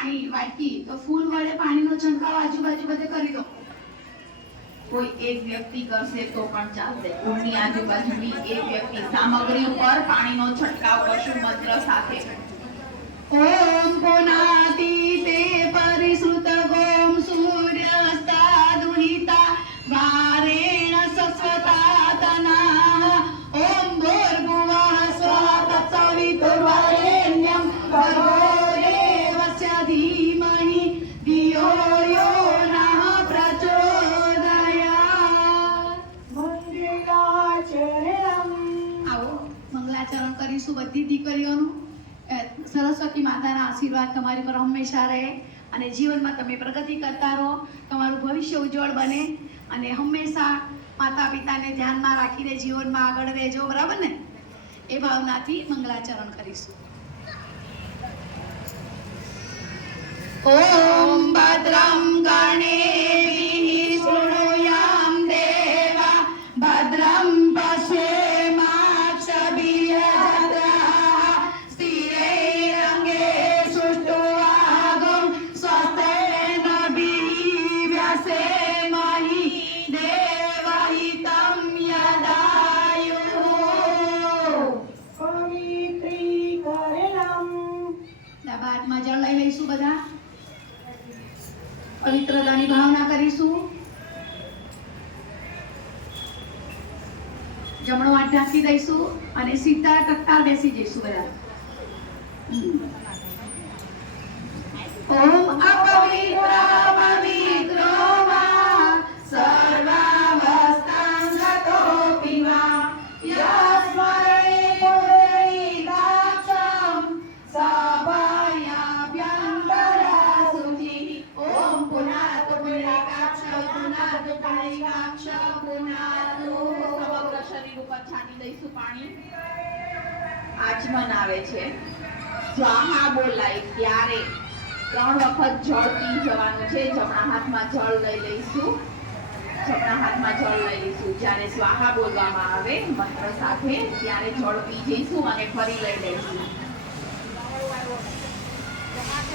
પાણી વાટકી, તો ફૂલ વડે પાણીનો છંટકાવ આજુબાજુ બધે કરી દો. કોઈ એક વ્યક્તિ કરશે તો પણ ચાલશે. કુંડની આજુબાજુની એક વ્યક્તિ સામગ્રી ઉપર પાણીનો છંટકાવ કરશું મંત્ર સાથે. ઓમ પુનાતિ તે પરિશ્રુત ગોમ માતાના આશીર્વાદ તમારી પર હંમેશા રહે અને જીવનમાં તમે પ્રગતિ કરતા રહો, તમારું ભવિષ્ય ઉજ્જવળ બને અને હંમેશા માતા પિતાને ધ્યાનમાં રાખીને જીવનમાં આગળ રહેજો, બરાબર ને? એ ભાવનાથી મંગલાચરણ કરીશું. ઓમ પવિત્રતાની ભાવના કરીશું. જમણો હાથ ઢાંકી દઈશું અને સીધા ટકતા બેસી જઈશું બધા. પાણી આચમન આવે છે. સ્વાહા બોલાય ત્યારે ત્રણ વખત જળ પી જવાનું છે. જમણા હાથમાં જળ લઈ લઈશું. જમણા હાથમાં જળ લઈ લઈશું. જ્યારે સ્વાહા બોલવામાં આવે મંત્ર સાથે ત્યારે જળ પી જઈશું અને ફરી લઈ લઈશું.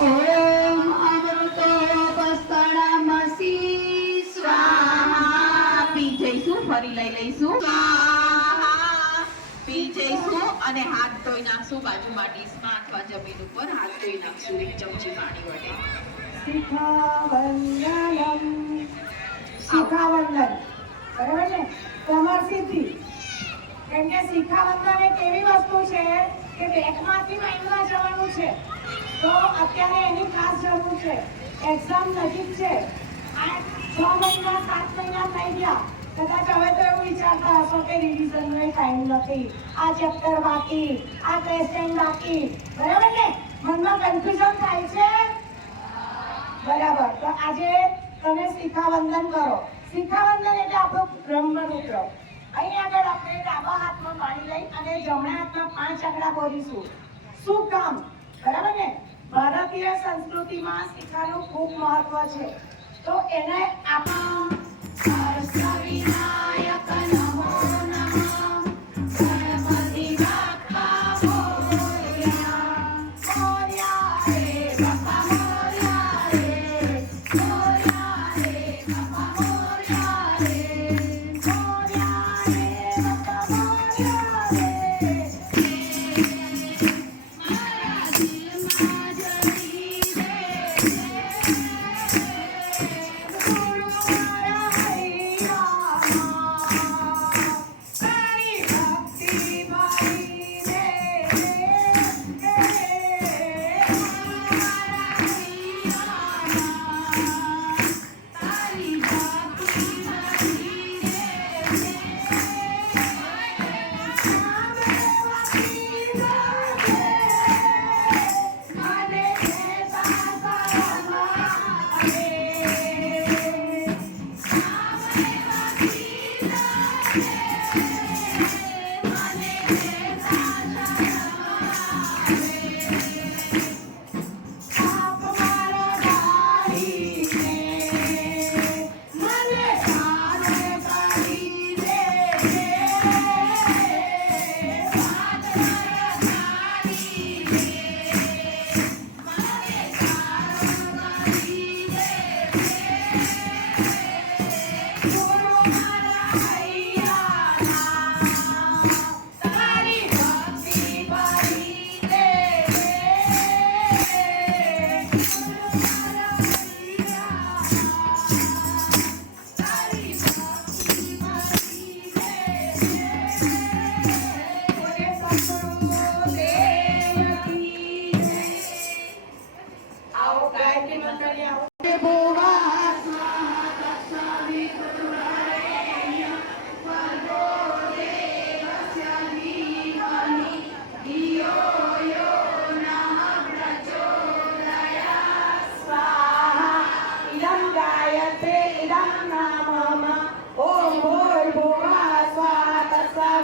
ઓમ અમૃતો પસ્તળમસી સ્વાહા પી જઈશું ફરી લઈ લઈશું. અને હાથ ધોઈ નાખશું બાજુમાં ડીશમાં અથવા જમીન ઉપર. હાથ ધોઈ નાખશું. એક ચમચી પાણી વડે. શિખાવંદન બરાબર ને કમર સિદ્ધિ. કેમ કે શિખાવંદન એક એવી વસ્તુ છે કે બેંકમાંથી લાઈનમાં જવાનું છે. તો અત્યારે એની ખાસ જરૂર છે. એક્ઝામ નજીક છે. આ છ મહિના, સાત મહિના થઈ ગયા. કદાચ હવે તો એવું વિચારતા હશો કે રિવિઝનનો ટાઈમ નથી. આ ચેપ્ટર બાકી, આ ક્વેશ્ચન બાકી. બરાબર ને? મનમાં કન્ફ્યુઝન થાય છે? બરાબર. તો આજે તમે શિખાવંદન કરો. શિખાવંદન એટલે આપણું બ્રહ્મરુદ્ર અહીં આગળ આપણે ડાબા હાથમાં પાણી લઈ અને જમણા હાથમાં પાંચ આંકડા બોલીશું. શું કામ? બરાબર ને? ભારતીય સંસ્કૃતિમાં શિખાનું ખૂબ મહત્વ છે. તો એને આપણા Sorry,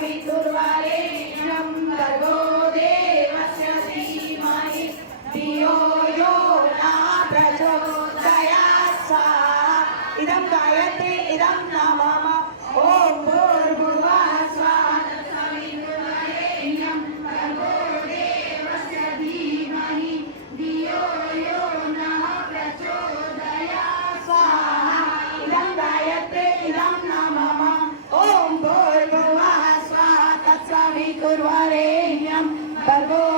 Happy Guru salvó.